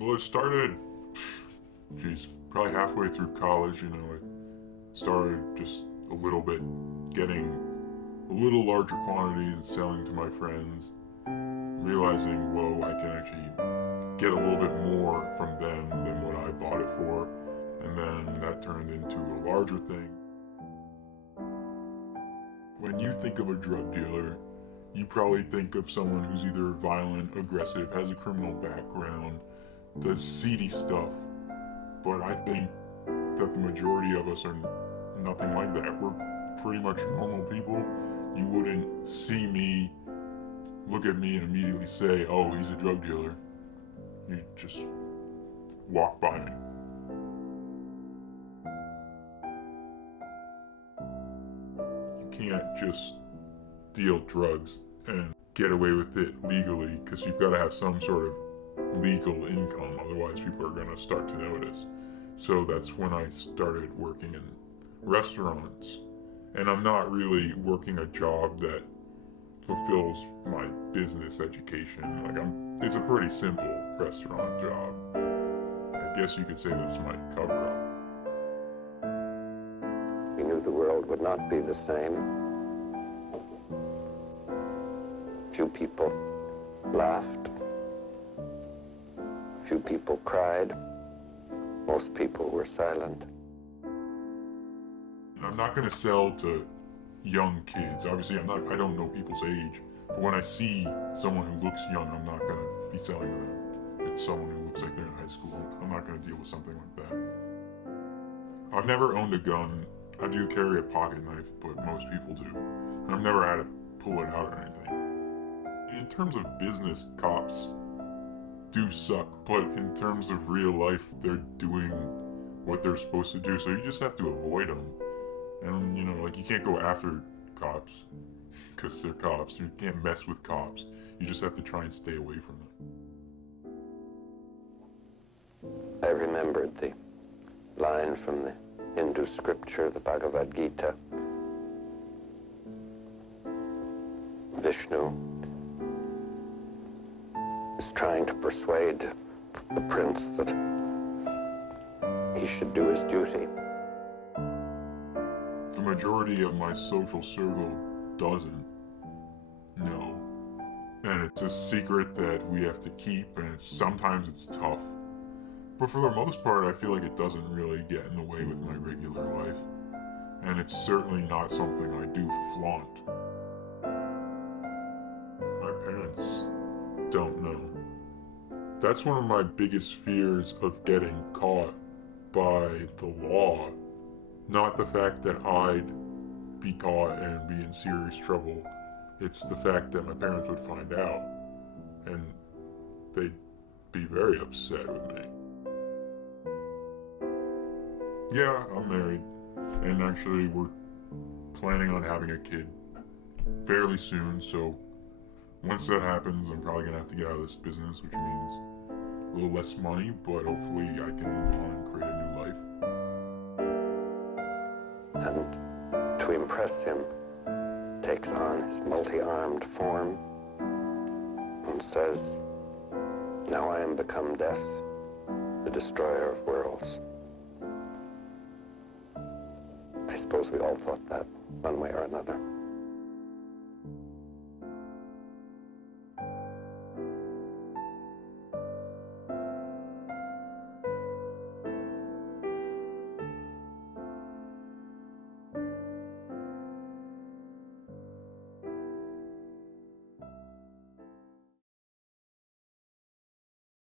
Well, it started, geez, probably halfway through college, I started just a little bit getting a little larger quantities and selling to my friends, realizing, whoa, I can actually get a little bit more from them than what I bought it for, and then that turned into a larger thing. When you think of a drug dealer, you probably think of someone who's either violent, aggressive, has a criminal background, does seedy stuff, but I think that the majority of us are nothing like that. We're pretty much normal people. You wouldn't see me, look at me and immediately say, oh, he's a drug dealer. You just walk by me. You can't just deal drugs and get away with it legally, because you've got to have some sort of legal income, otherwise people are going to start to notice. So that's when I started working in restaurants, and I'm not really working a job that fulfills my business education. It's a pretty simple restaurant job. I guess you could say that's my cover-up. We knew the world would not be the same. Few people laughed. Few people cried. Most people were silent. I'm not going to sell to young kids. Obviously, I don't know people's age. But when I see someone who looks young, I'm not going to be selling to them. It's someone who looks like they're in high school. I'm not going to deal with something like that. I've never owned a gun. I do carry a pocket knife, but most people do. And I've never had to pull it out or anything. In terms of business, cops do suck, but in terms of real life, they're doing what they're supposed to do, so you just have to avoid them. And, you can't go after cops, because they're cops. You can't mess with cops. You just have to try and stay away from them. I remembered the line from the Hindu scripture, the Bhagavad Gita. Vishnu is trying to persuade the prince that he should do his duty. The majority of my social circle doesn't know. And it's a secret that we have to keep, and sometimes it's tough. But for the most part, I feel like it doesn't really get in the way with my regular life. And it's certainly not something I do flaunt. My parents don't know. That's one of my biggest fears of getting caught by the law. Not the fact that I'd be caught and be in serious trouble. It's the fact that my parents would find out, and they'd be very upset with me. Yeah, I'm married, and actually we're planning on having a kid fairly soon, so once that happens, I'm probably gonna have to get out of this business, which means a little less money, but hopefully I can move on and create a new life. And to impress him, takes on his multi-armed form and says, "Now I am become death, the destroyer of worlds." I suppose we all thought that one way or another.